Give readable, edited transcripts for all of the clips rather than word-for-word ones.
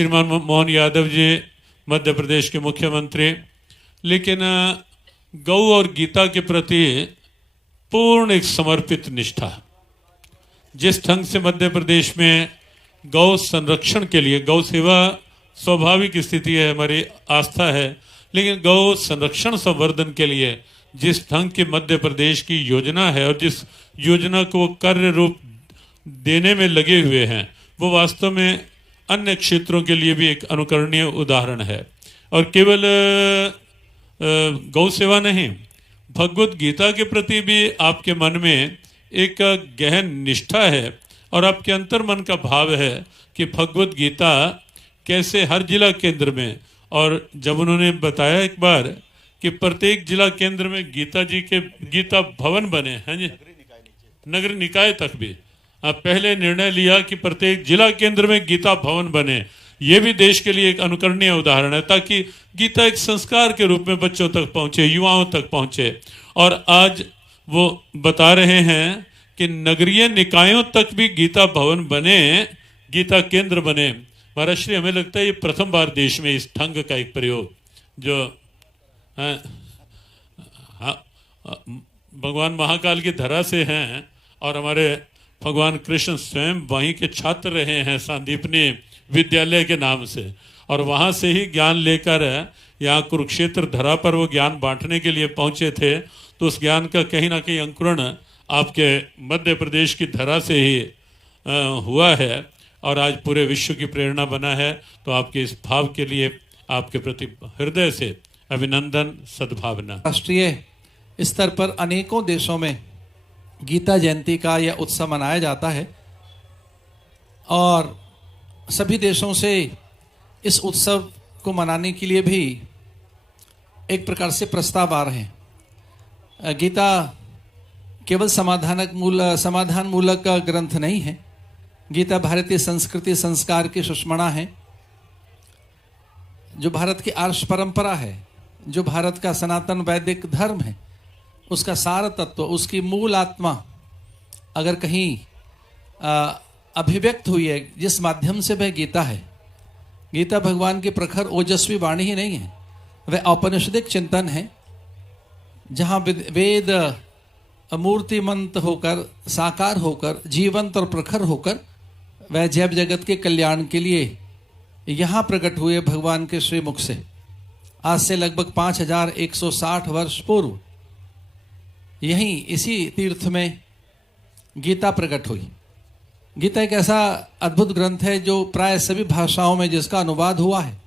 श्रीमान मोहन यादव जी मध्य प्रदेश के मुख्यमंत्री, लेकिन गौ और गीता के प्रति पूर्ण एक समर्पित निष्ठा। जिस ढंग से मध्य प्रदेश में गौ संरक्षण के लिए, गौ सेवा स्वाभाविक स्थिति है, हमारी आस्था है, लेकिन गौ संरक्षण संवर्धन के लिए जिस ढंग की मध्य प्रदेश की योजना है और जिस योजना को कार्य रूप देने में लगे हुए हैं, वो वास्तव में अन्य क्षेत्रों के लिए भी एक अनुकरणीय उदाहरण है। और केवल गौ सेवा नहीं, भगवत गीता के प्रति भी आपके मन में एक गहन निष्ठा है और आपके अंतर्मन का भाव है कि भगवत गीता कैसे हर जिला केंद्र में, और जब उन्होंने बताया एक बार कि प्रत्येक जिला केंद्र में गीता जी के गीता भवन बने हैं जी, नगर निकाय तक भी पहले निर्णय लिया कि प्रत्येक जिला केंद्र में गीता भवन बने। ये भी देश के लिए एक अनुकरणीय उदाहरण है, ताकि गीता एक संस्कार के रूप में बच्चों तक पहुंचे, युवाओं तक पहुंचे। और आज वो बता रहे हैं कि नगरीय निकायों तक भी गीता भवन बने, गीता केंद्र बने। महाराज श्री, हमें लगता है ये प्रथम बार देश में इस ढंग का एक प्रयोग, जो भगवान महाकाल की धरा से हैं और हमारे भगवान कृष्ण स्वयं वहीं के छात्र रहे हैं सांदीपनी विद्यालय के नाम से, और वहाँ से ही ज्ञान लेकर यहाँ कुरुक्षेत्र धरा पर वो ज्ञान बांटने के लिए पहुँचे थे। तो उस ज्ञान का कहीं ना कहीं अंकुरण आपके मध्य प्रदेश की धरा से ही हुआ है और आज पूरे विश्व की प्रेरणा बना है। तो आपके इस भाव के लिए आपके प्रति हृदय से अभिनंदन, सद्भावना। राष्ट्रीय स्तर पर अनेकों देशों में गीता जयंती का यह उत्सव मनाया जाता है और सभी देशों से इस उत्सव को मनाने के लिए भी एक प्रकार से प्रस्ताव आ रहे हैं। गीता केवल समाधान मूलक ग्रंथ नहीं है। गीता भारतीय संस्कृति संस्कार की सुषमणा है, जो भारत की आर्ष परंपरा है, जो भारत का सनातन वैदिक धर्म है, उसका सार तत्व, उसकी मूल आत्मा अगर कहीं अभिव्यक्त हुई है, जिस माध्यम से वह गीता है। गीता भगवान की प्रखर ओजस्वी वाणी ही नहीं है, वह औपनिषदिक चिंतन है, जहाँ वेद मूर्तिमंत होकर, साकार होकर, जीवंत और प्रखर होकर वह जैव जगत के कल्याण के लिए यहाँ प्रकट हुए भगवान के श्रीमुख से। आज से लगभग 5160 वर्ष पूर्व यहीं इसी तीर्थ में गीता प्रकट हुई। गीता एक ऐसा अद्भुत ग्रंथ है जो प्राय सभी भाषाओं में जिसका अनुवाद हुआ है,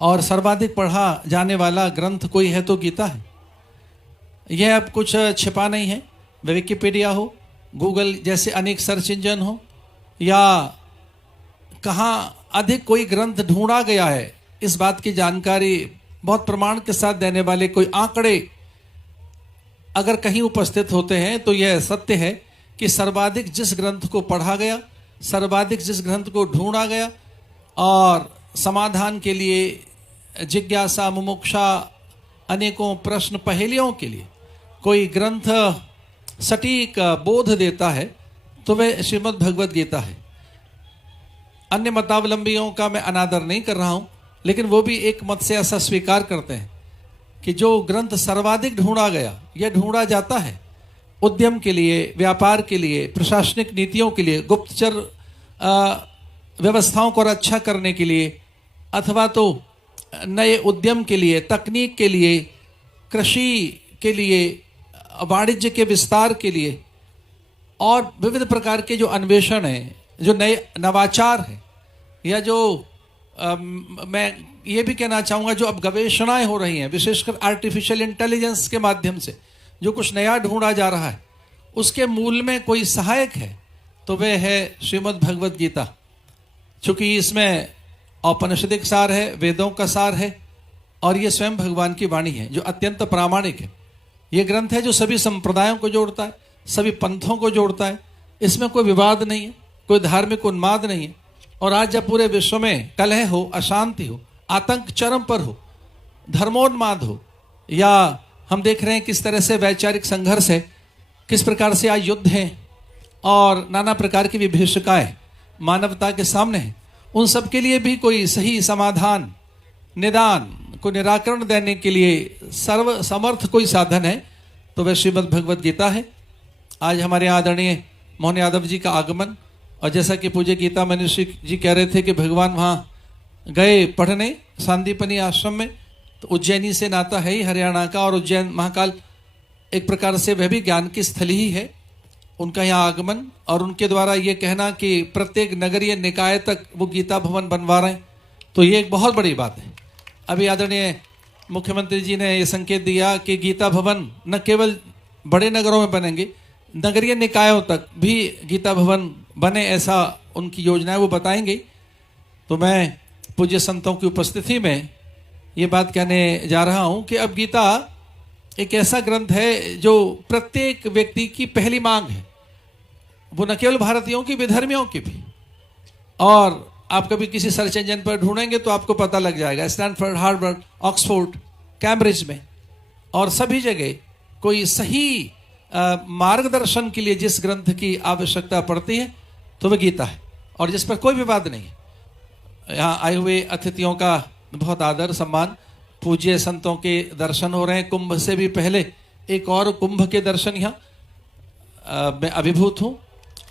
और सर्वाधिक पढ़ा जाने वाला ग्रंथ कोई है तो गीता है। यह अब कुछ छिपा नहीं है। विकिपीडिया हो, गूगल जैसे अनेक सर्च इंजन हो, या कहाँ अधिक कोई ग्रंथ ढूंढा गया है, इस बात की जानकारी बहुत प्रमाण के साथ देने वाले कोई आंकड़े अगर कहीं उपस्थित होते हैं तो यह सत्य है कि सर्वाधिक जिस ग्रंथ को पढ़ा गया, सर्वाधिक जिस ग्रंथ को ढूंढा गया और समाधान के लिए, जिज्ञासा, मुमुक्षा, अनेकों प्रश्न पहेलियों के लिए कोई ग्रंथ सटीक बोध देता है तो वह श्रीमद् भगवद गीता है। अन्य मतावलंबियों का मैं अनादर नहीं कर रहा हूं, लेकिन वो भी एक मत से ऐसा स्वीकार करते हैं कि जो ग्रंथ सर्वाधिक ढूंढा गया, यह ढूंढा जाता है उद्यम के लिए, व्यापार के लिए, प्रशासनिक नीतियों के लिए, गुप्तचर व्यवस्थाओं को अच्छा करने के लिए, अथवा तो नए उद्यम के लिए, तकनीक के लिए, कृषि के लिए, वाणिज्य के विस्तार के लिए, और विविध प्रकार के जो अन्वेषण हैं, जो नए नवाचार हैं, या जो मैं ये भी कहना चाहूँगा जो अब गवेषणाएं हो रही हैं, विशेषकर आर्टिफिशियल इंटेलिजेंस के माध्यम से जो कुछ नया ढूंढा जा रहा है, उसके मूल में कोई सहायक है तो वह है श्रीमद् भगवद गीता। चूँकि इसमें औपनिषदिक सार है, वेदों का सार है, और ये स्वयं भगवान की वाणी है जो अत्यंत प्रामाणिक है। ये ग्रंथ है जो सभी संप्रदायों को जोड़ता है, सभी पंथों को जोड़ता है। इसमें कोई विवाद नहीं है, कोई धार्मिक उन्माद नहीं है। और आज जब पूरे विश्व में कलह हो, अशांति हो, आतंक चरम पर हो, धर्मोन्माद हो, या हम देख रहे हैं किस तरह से वैचारिक संघर्ष है, किस प्रकार से आज युद्ध है और नाना प्रकार की विभीषिकाएं मानवता के सामने है, उन सब के लिए भी कोई सही समाधान, निदान, को निराकरण देने के लिए सर्व समर्थ कोई साधन है तो वह श्रीमद् भगवद गीता है। आज हमारे आदरणीय मोहन यादव जी का आगमन, और जैसा कि पूज्य गीता मनीषी जी कह रहे थे कि भगवान वहाँ गए पढ़ने सांदीपनी आश्रम में, तो उज्जैनी से नाता है ही हरियाणा का, और उज्जैन महाकाल एक प्रकार से वह भी ज्ञान की स्थली ही है। उनका यहाँ आगमन और उनके द्वारा ये कहना कि प्रत्येक नगरीय निकाय तक वो गीता भवन बनवा रहे हैं, तो ये एक बहुत बड़ी बात है। अभी आदरणीय मुख्यमंत्री जी ने ये संकेत दिया कि गीता भवन न केवल बड़े नगरों में बनेंगे, नगरीय निकायों तक भी गीता भवन बने, ऐसा उनकी योजना है, वो बताएंगे। तो मैं पूज्य संतों की उपस्थिति में ये बात कहने जा रहा हूं कि अब गीता एक ऐसा ग्रंथ है जो प्रत्येक व्यक्ति की पहली मांग है, वो न केवल भारतीयों की, विधर्मियों की भी। और आप कभी किसी सर्च इंजन पर ढूंढेंगे तो आपको पता लग जाएगा, स्टैनफोर्ड, हार्वर्ड, ऑक्सफोर्ड, कैम्ब्रिज में और सभी जगह कोई सही मार्गदर्शन के लिए जिस ग्रंथ की आवश्यकता पड़ती है तो वह गीता है, और जिस पर कोई विवाद नहीं है। यहाँ आए हुए अतिथियों का बहुत आदर सम्मान, पूज्य संतों के दर्शन हो रहे हैं। कुंभ से भी पहले एक और कुंभ के दर्शन यहाँ मैं अभिभूत हूँ,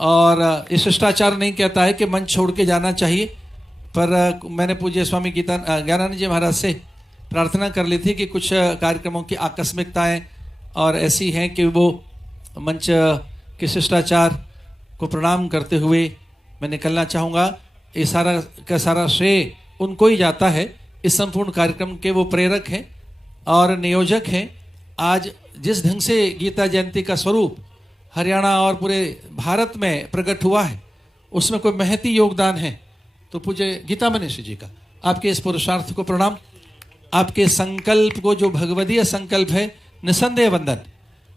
और ये शिष्टाचार नहीं कहता है कि मंच छोड़ के जाना चाहिए, पर मैंने पूज्य स्वामी गीता ज्ञानानंद जी महाराज से प्रार्थना कर ली थी कि कुछ कार्यक्रमों की आकस्मिकताएं और ऐसी हैं कि वो मंच के शिष्टाचार को प्रणाम करते हुए मैं निकलना चाहूँगा। ये सारा का सारा श्रेय उनको ही जाता है, इस संपूर्ण कार्यक्रम के वो प्रेरक हैं और नियोजक हैं। आज जिस ढंग से गीता जयंती का स्वरूप हरियाणा और पूरे भारत में प्रकट हुआ है, उसमें कोई महती योगदान है तो पूज्य गीता मनीषी जी का, आपके इस पुरुषार्थ को प्रणाम। आपके संकल्प को, जो भगवदीय संकल्प है, निसंदेह वंदन।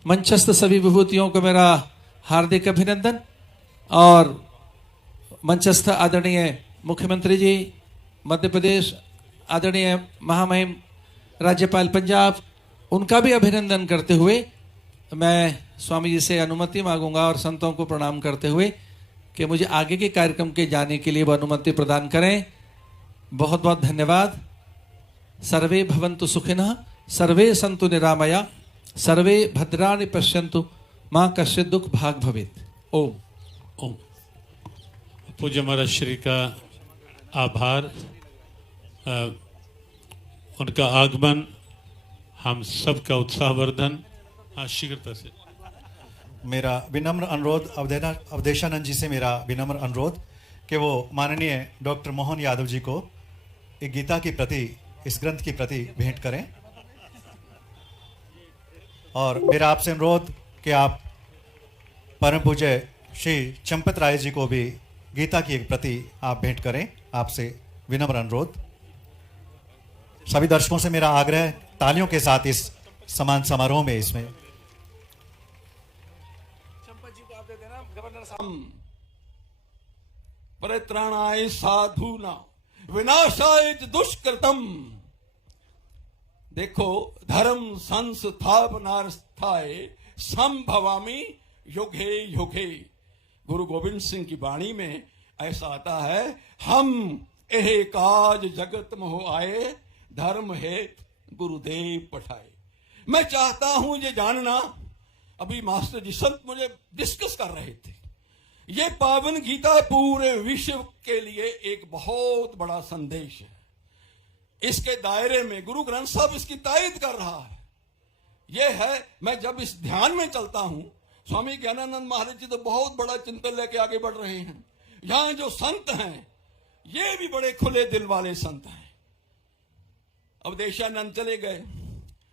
मंचस्थ सभी विभूतियों को मेरा हार्दिक अभिनंदन, और मंचस्थ आदरणीय मुख्यमंत्री जी मध्य प्रदेश, आदरणीय महामहिम राज्यपाल पंजाब, उनका भी अभिनंदन करते हुए मैं स्वामी जी से अनुमति मांगूंगा और संतों को प्रणाम करते हुए कि मुझे आगे के कार्यक्रम के जाने के लिए वो अनुमति प्रदान करें। बहुत बहुत धन्यवाद। सर्वे भवन्तु सुखिनः, सर्वे सन्तु निरामया, सर्वे भद्राणि पश्यन्तु, माँ कश्चित् दुख भाग भवेत्। ओम ओम। पूज्य महाराज श्री का आभार, उनका आगमन हम सबका उत्साहवर्धन। शीघ्रता से मेरा विनम्र अनुरोध, अवधेशानंद जी से मेरा विनम्र अनुरोध कि वो माननीय डॉक्टर मोहन यादव जी को एक गीता की प्रति, इस ग्रंथ की प्रति भेंट करें। और मेरा आपसे अनुरोध कि आप परम पूज्य श्री चंपत राय जी को भी गीता की एक प्रति आप भेंट करें। आपसे विनम्र अनुरोध। सभी दर्शकों से मेरा आग्रह, तालियों के साथ इस समान समारोह में इसमें परित्राणाय साधूना विनाशाय दुष्कृतम। देखो, धर्म संस्थापनार्थाय संभवामि युगे युगे। गुरु गोविंद सिंह की वाणी में ऐसा आता है, हम एह काज जगत मोह आए, धर्म है गुरुदेव पठाए। मैं चाहता हूं ये जानना, अभी मास्टर जी संत मुझे डिस्कस कर रहे थे, ये पावन गीता पूरे विश्व के लिए एक बहुत बड़ा संदेश है। इसके दायरे में गुरु ग्रंथ साहब इसकी तायद कर रहा है। यह है, मैं जब इस ध्यान में चलता हूं, स्वामी ज्ञानानंद महाराज जी तो बहुत बड़ा चिंतन लेके आगे बढ़ रहे हैं। यहां जो संत हैं ये भी बड़े खुले दिल वाले संत हैं। अवधेशानंद चले गए,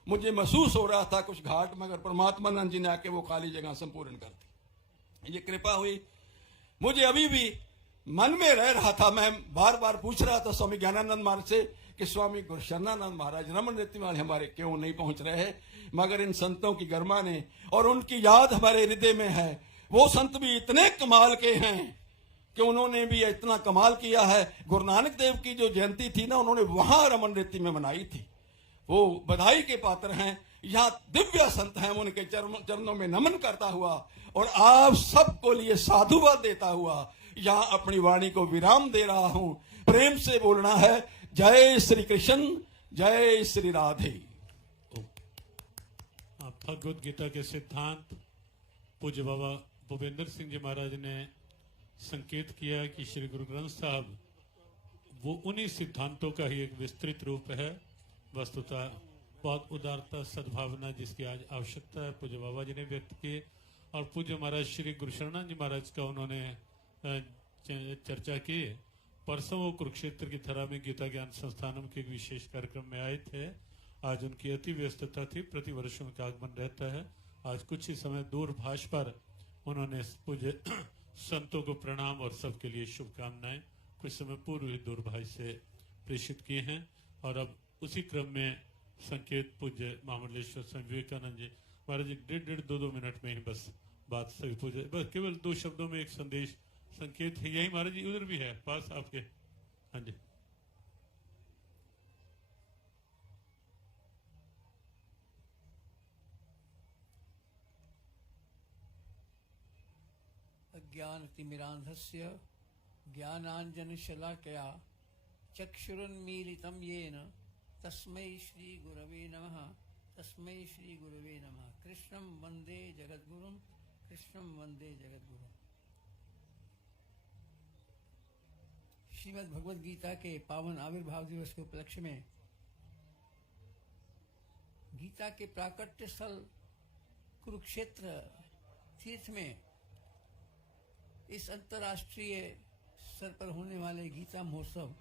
मुझे महसूस हो रहा था कुछ घाट, मगर परमात्मानंद जी ने आके वो खाली जगह संपूर्ण कर दी। ये कृपा हुई। मुझे अभी भी मन में रह रहा था, मैं बार बार पूछ रहा था स्वामी ज्ञानानंद महाराज से कि स्वामी गुरुशरणानंद महाराज रमन रीति वाले हमारे क्यों नहीं पहुंच रहे हैं। मगर इन संतों की गरिमा ने और उनकी याद हमारे हृदय में है। वो संत भी इतने कमाल के हैं कि उन्होंने भी इतना कमाल किया है। गुरु नानक देव की जो जयंती थी ना, उन्होंने वहां रमन रीति में मनाई थी। वो बधाई के पात्र हैं। यहाँ दिव्य संत हैं, उनके चरणों में नमन करता हुआ और आप सबको लिए साधुवाद देता हुआ यहाँ अपनी वाणी को विराम दे रहा हूं। प्रेम से बोलना है, जय श्री कृष्ण, जय श्री राधे। भगवत गीता के सिद्धांत पूज्य बाबा भूपेंद्र सिंह जी महाराज ने संकेत किया कि श्री गुरु ग्रंथ साहब वो उन्हीं सिद्धांतों का ही एक विस्तृत रूप है। वस्तुतः बहुत उदारता सद्भावना जिसकी आज आवश्यकता है पूज्य बाबा जी ने व्यक्त की, और पूज्य महाराज श्री गुरु शरणानंद जी महाराज का उन्होंने चर्चा की। परसों वो कुरुक्षेत्र की धरा में गीता ज्ञान संस्थानम के एक विशेष कार्यक्रम में आए थे। आज उनकी अति व्यस्तता थी, प्रतिवर्ष उनका आगमन रहता है। आज कुछ ही समय दूरभाष पर उन्होंने पूज्य संतों को प्रणाम और सबके लिए शुभकामनाएं कुछ समय पूर्व ही दूरभाष से प्रेषित किए हैं। और अब उसी क्रम में संकेत पूज्य महामंडलेश्वर स्वामी विवेकानंद जी महाराज जी 1.5-2 मिनट में ही बस बात सभी पूज्य, बस केवल 2 शब्दों में एक संदेश संकेत है। यही महाराज जी उधर भी है पास आपके। हाँ जी। अज्ञानतिमिरान्धस्य ज्ञानाञ्जनशलाकया चक्षुरुन्मीलितं येन तस्मै श्रीगुरवे नमः, तस्मै श्रीगुरवे नमः। कृष्णं वन्दे जगद्गुरुं, कृष्णं वन्दे जगद्गुरुं। श्रीमद् भगवद गीता के पावन आविर्भाव दिवस के उपलक्ष्य में गीता के प्राकट्य स्थल कुरुक्षेत्र तीर्थ में इस अंतर्राष्ट्रीय स्तर पर होने वाले गीता महोत्सव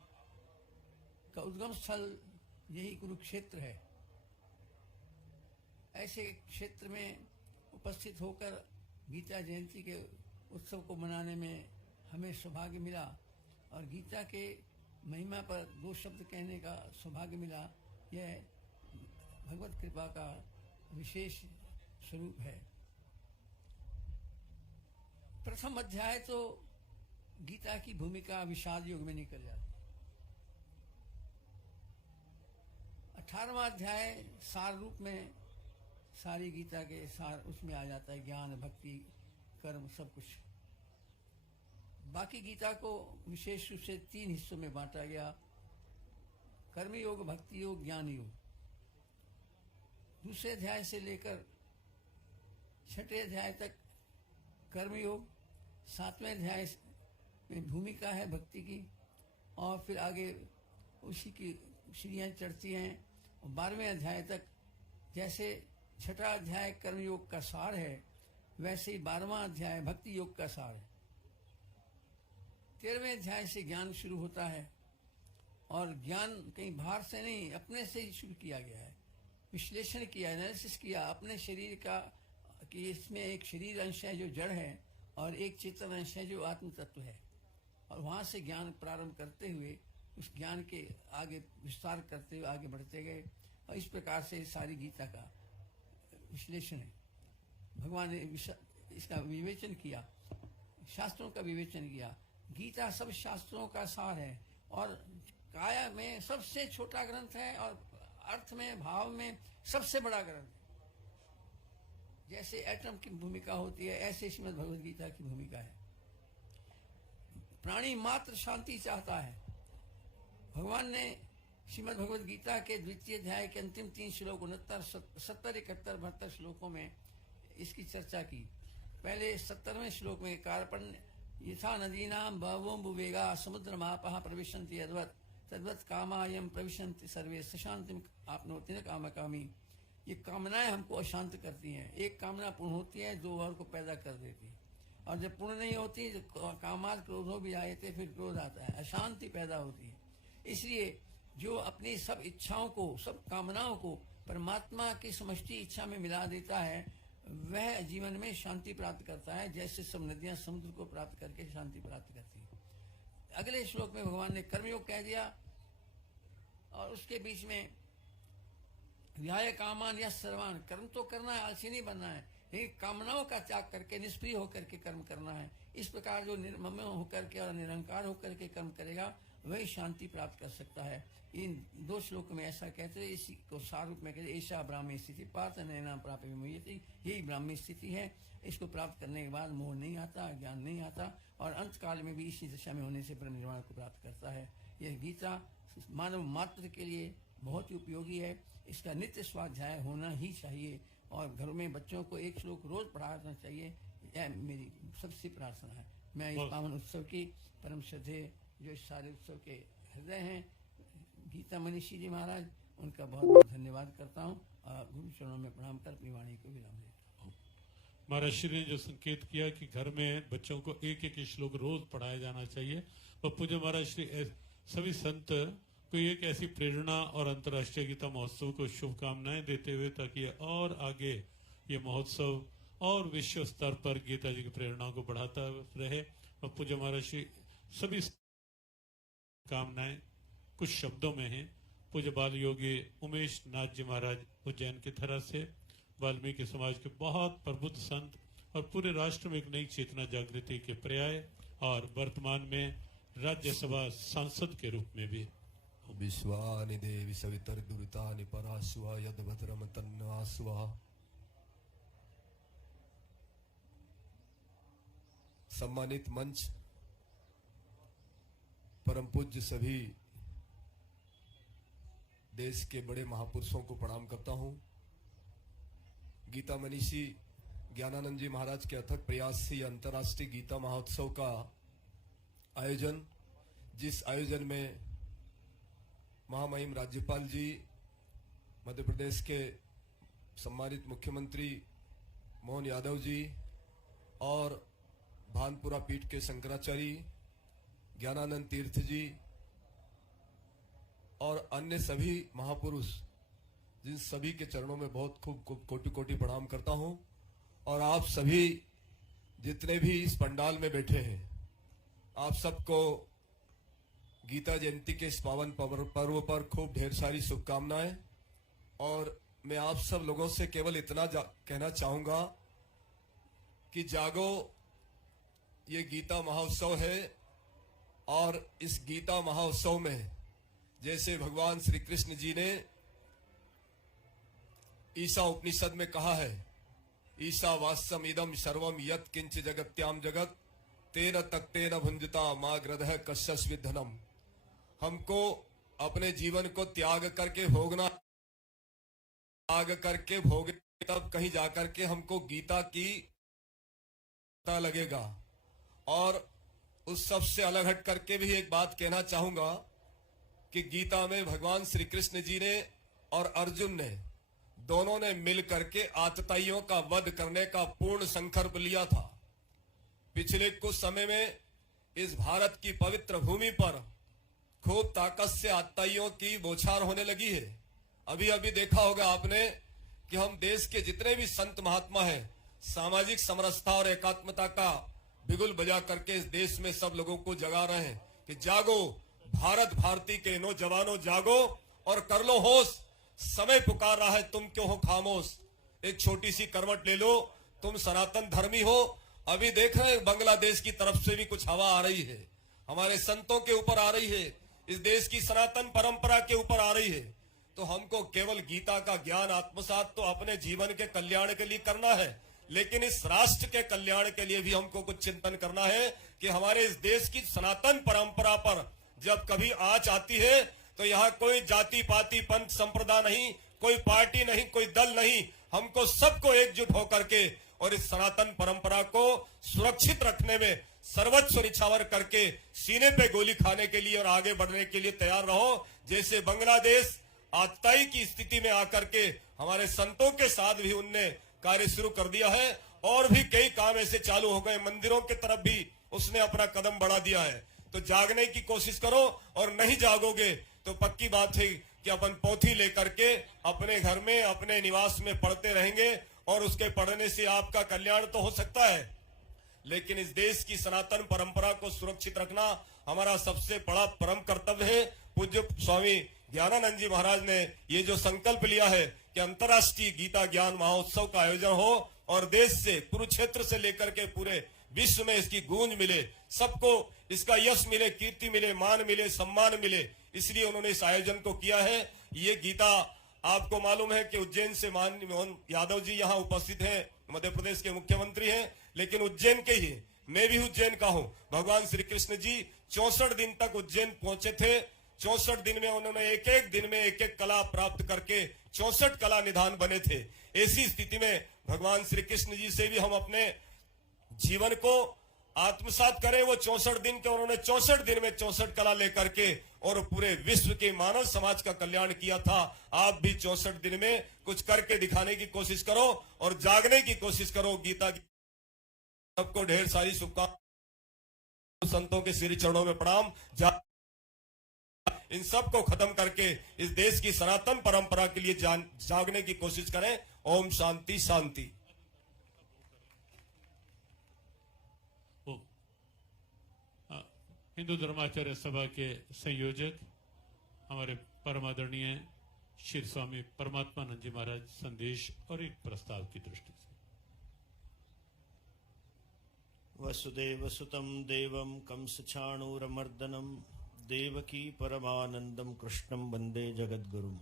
का उद्गम स्थल यही कुरुक्षेत्र है। ऐसे क्षेत्र में उपस्थित होकर गीता जयंती के उत्सव को मनाने में हमें सौभाग्य मिला और गीता के महिमा पर 2 शब्द कहने का सौभाग्य मिला। यह भगवत कृपा का विशेष स्वरूप है। प्रथम अध्याय तो गीता की भूमिका विषाद युग में निकल जाती है। 18वां अध्याय सार रूप में सारी गीता के सार उसमें आ जाता है, ज्ञान भक्ति कर्म सब कुछ। बाकी गीता को विशेष रूप से 3 हिस्सों में बांटा गया, कर्म योग, भक्ति योग, ज्ञान योग। दूसरे अध्याय से लेकर 6ठे अध्याय तक कर्म योग, 7वें अध्याय में भूमिका है भक्ति की, और फिर आगे उसी की सीढ़ियाँ चढ़ती हैं। और 12वें अध्याय तक जैसे 6ठा अध्याय कर्मयोग का सार है, वैसे ही 12वां अध्याय भक्ति योग का सार है। 13वें अध्याय से ज्ञान शुरू होता है, और ज्ञान कहीं बाहर से नहीं, अपने से ही शुरू किया गया है। विश्लेषण किया, एनालिसिस किया अपने शरीर का, कि इसमें एक शरीर अंश है जो जड़ है और एक चेतन अंश है जो आत्म तत्व है। और वहां से ज्ञान प्रारंभ करते हुए उस ज्ञान के आगे विस्तार करते हुए आगे बढ़ते गए, और इस प्रकार से सारी गीता का विश्लेषण है। भगवान ने इसका विवेचन किया, शास्त्रों का विवेचन किया। गीता सब शास्त्रों का सार है और काया में सबसे छोटा ग्रंथ है और अर्थ में, भाव में सबसे बड़ा ग्रंथ है। जैसे एटम की भूमिका होती है, ऐसे श्रीमद् भगवद गीता की भूमिका है। प्राणी मात्र शांति चाहता है। भगवान ने श्रीमद् भगवद गीता के 2 अध्याय के अंतिम 3 श्लोक 69, 70, 71, 72 श्लोकों में इसकी चर्चा की। पहले 70वें श्लोक में कार्पण्य यथा नदीनां बहवोऽम्बुवेगा समुद्रमापः प्रविशन्ति यद्वत् तद्वत् कामायं प्रविशन्ति सर्वे सशान्तिम् आपनोति न कामकामी। ये कामनाएं हमको अशांत करती हैं। एक कामना पूर्ण होती है, 2 और को पैदा कर देती है, और जब पूर्ण नहीं होती तो कामाद क्रोधों भी आए थे, फिर क्रोध आता है, अशांति पैदा होती है। इसलिए जो अपनी सब इच्छाओं को, सब कामनाओं को परमात्मा की समष्टि इच्छा में मिला देता है, वह जीवन में शांति प्राप्त करता है। जैसे सब नदियां समुद्र को प्राप्त करके शांति प्राप्त करती है। अगले श्लोक में भगवान ने कर्मयोग कह दिया, और उसके बीच में व्याय कामान या सर्वान, कर्म तो करना है, आलसी नहीं बनना है, लेकिन कामनाओं का त्याग करके निष्प्रिय होकर के कर्म करना है। इस प्रकार जो निर्मम होकर के और निरंकार होकर के कर्म करेगा वही शांति प्राप्त कर सकता है। इन 2 श्लोक में ऐसा कहते हैं। इसी को सार रूप में कहते हैं, ऐसा ब्राह्मी स्थिति पार्थ नैना प्राप्त विमुह्यति। यही ब्राह्मी स्थिति है। इसको प्राप्त करने के बाद मोह नहीं आता, ज्ञान नहीं आता, और अंत काल में भी इसी दशा में होने से ब्रह्म निर्वाण को प्राप्त करता है। यह गीता मानव मात्र के लिए बहुत ही उपयोगी है। इसका नित्य स्वाध्याय होना ही चाहिए और घरों में बच्चों को एक श्लोक रोज पढ़ाना चाहिए। यह मेरी सबसे प्रार्थना है। मैं इस पावन उत्सव की परम श्रद्धेय जो इस सारे उत्सव के हृदय हैं गीता मनीषी जी महाराज, उनका बहुत बहुत धन्यवाद करता हूँ और गुरु चरणों में प्रणाम कर अपनी वाणी को विराम देता हूँ। महाराज श्री ने जो संकेत किया कि घर में बच्चों को एक एक श्लोक रोज पढ़ाया जाना चाहिए और पूज्य महाराज श्री सभी संत को एक ऐसी प्रेरणा और अंतर्राष्ट्रीय गीता महोत्सव को शुभकामनाएं देते हुए ताकि और आगे ये महोत्सव और विश्व स्तर पर गीता जी की प्रेरणा को बढ़ाता रहे और पूज्य महाराज श्री सभी कामनाएं कुछ शब्दों में हैं। पूज्य बाल योगी उमेश नाथ जी महाराज उज्जैन की तरह से वाल्मीकि समाज के बहुत प्रबुद्ध संत और पूरे राष्ट्र में एक नई चेतना जागृति के पर्याय और वर्तमान में राज्यसभा सांसद के रूप में भी। विश्वानि देवी सवितर दुरितानि परास्वा यद्भद्रम तन्नास्वा। सम्मानित मंच, परम पूज्य सभी देश के बड़े महापुरुषों को प्रणाम करता हूं। गीता मनीषी ज्ञानानंद जी महाराज के अथक प्रयास से अंतर्राष्ट्रीय गीता महोत्सव का आयोजन, जिस आयोजन में महामहिम राज्यपाल जी, मध्य प्रदेश के सम्मानित मुख्यमंत्री मोहन यादव जी और भानपुरा पीठ के शंकराचार्य ज्ञानानंद तीर्थ जी और अन्य सभी महापुरुष, जिन सभी के चरणों में बहुत खूब कोटि कोटि प्रणाम करता हूं। और आप सभी जितने भी इस पंडाल में बैठे हैं, आप सबको गीता जयंती के इस पावन पर्व पर खूब ढेर सारी शुभकामनाएं। और मैं आप सब लोगों से केवल इतना कहना चाहूंगा कि जागो, ये गीता महोत्सव है और इस गीता महोत्सव में जैसे भगवान श्री कृष्ण जी ने ईसा उपनिषद में कहा है, ईसा वास्यम इदम सर्वम यत् किंच जगत्याम जगत तेन तक्तेन भुंजता मां ग्रदह कश्यस्विद धनम। हमको अपने जीवन को त्याग करके भोगना, त्याग करके भोग, तब कहीं जाकर के हमको गीता की पता लगेगा। और उस सब से अलग हट करके भी एक बात कहना चाहूंगा कि गीता में भगवान श्री कृष्ण जी ने और अर्जुन ने दोनों ने मिल करके आतताइयों का वध करने का पूर्ण संकल्प लिया था। पिछले कुछ समय में इस भारत की पवित्र भूमि पर खूब ताकत से आतताइयों की बौछार होने लगी है। अभी अभी देखा होगा आपने कि हम देश के जितने भी संत महात्मा हैं, सामाजिक समरसता और एकात्मता का बिगुल बजा करके इस देश में सब लोगों को जगा रहे हैं कि जागो भारत भारती के नौजवानों, जागो और कर लो होश, समय पुकार रहा है, तुम क्यों हो खामोश। एक छोटी सी करवट ले लो, तुम सनातन धर्मी हो। अभी देख रहे हैं बांग्लादेश की तरफ से भी कुछ हवा आ रही है, हमारे संतों के ऊपर आ रही है, इस देश की सनातन परंपरा के ऊपर आ रही है। तो हमको केवल गीता का ज्ञान आत्मसात तो अपने जीवन के कल्याण के लिए करना है, लेकिन इस राष्ट्र के कल्याण के लिए भी हमको कुछ चिंतन करना है कि हमारे इस देश की सनातन परंपरा पर जब कभी आंच आती है तो यहाँ कोई जाति पाति पंथ संप्रदाय नहीं, कोई पार्टी नहीं, कोई दल नहीं, हमको सबको एकजुट होकर के और इस सनातन परंपरा को सुरक्षित रखने में सर्वस्व निछावर करके सीने पे गोली खाने के लिए और आगे बढ़ने के लिए तैयार रहो। जैसे बांग्लादेश आतताई की स्थिति में आकर के हमारे संतों के साथ भी उनने कार्य शुरू कर दिया है और भी कई काम ऐसे चालू हो गए, मंदिरों की तरफ भी उसने अपना कदम बढ़ा दिया है। तो जागने की कोशिश करो और नहीं जागोगे तो पक्की बात है कि अपन पोथी लेकर के अपने घर में अपने निवास में पढ़ते रहेंगे और उसके पढ़ने से आपका कल्याण तो हो सकता है, लेकिन इस देश की सनातन परंपरा को सुरक्षित रखना हमारा सबसे बड़ा परम कर्तव्य है। पूज्य स्वामी ज्ञानानंद जी महाराज ने ये जो संकल्प लिया है कि अंतर्राष्ट्रीय गीता ज्ञान महोत्सव का आयोजन हो और देश से, कुरुक्षेत्र से लेकर के पूरे विश्व में इसकी गूंज मिले, सबको इसका यश मिले, कीर्ति मिले, मान मिले, सम्मान मिले, इसलिए उन्होंने इस आयोजन को किया है। ये गीता आपको मालूम है कि उज्जैन से माननीय मोहन यादव जी यहाँ उपस्थित हैं, मध्य प्रदेश के मुख्यमंत्री हैं, लेकिन उज्जैन के ही, मैं भी उज्जैन का हूँ। भगवान श्री कृष्ण जी 64 दिन तक उज्जैन पहुंचे थे। 64 दिन में उन्होंने एक एक दिन में एक एक कला प्राप्त करके 64 कला निधान बने थे। ऐसी स्थिति में भगवान श्री कृष्ण जी से भी हम अपने जीवन को आत्मसात करें। वो 64 दिन के उन्होंने 64 दिन में 64 कला लेकर के और पूरे विश्व के मानव समाज का कल्याण किया था। आप भी 64 दिन में कुछ करके दिखाने की कोशिश करो और जागने की कोशिश करो। गीता की सबको ढेर सारी शुभकामनाएं, संतों के श्री चरणों में प्रणाम। इन सब को खत्म करके इस देश की सनातन परंपरा के लिए जागने की कोशिश करें। ओम शांति शांति। हिंदू धर्माचार्य सभा के संयोजक हमारे परम आदरणीय श्री स्वामी परमात्मानंद जी महाराज संदेश और एक प्रस्ताव की दृष्टि से। वसुदेव सुतं देवं कंसचाणूरमर्दनं देवकी परमानंदम कृष्णं वंदे जगद्गुरुम।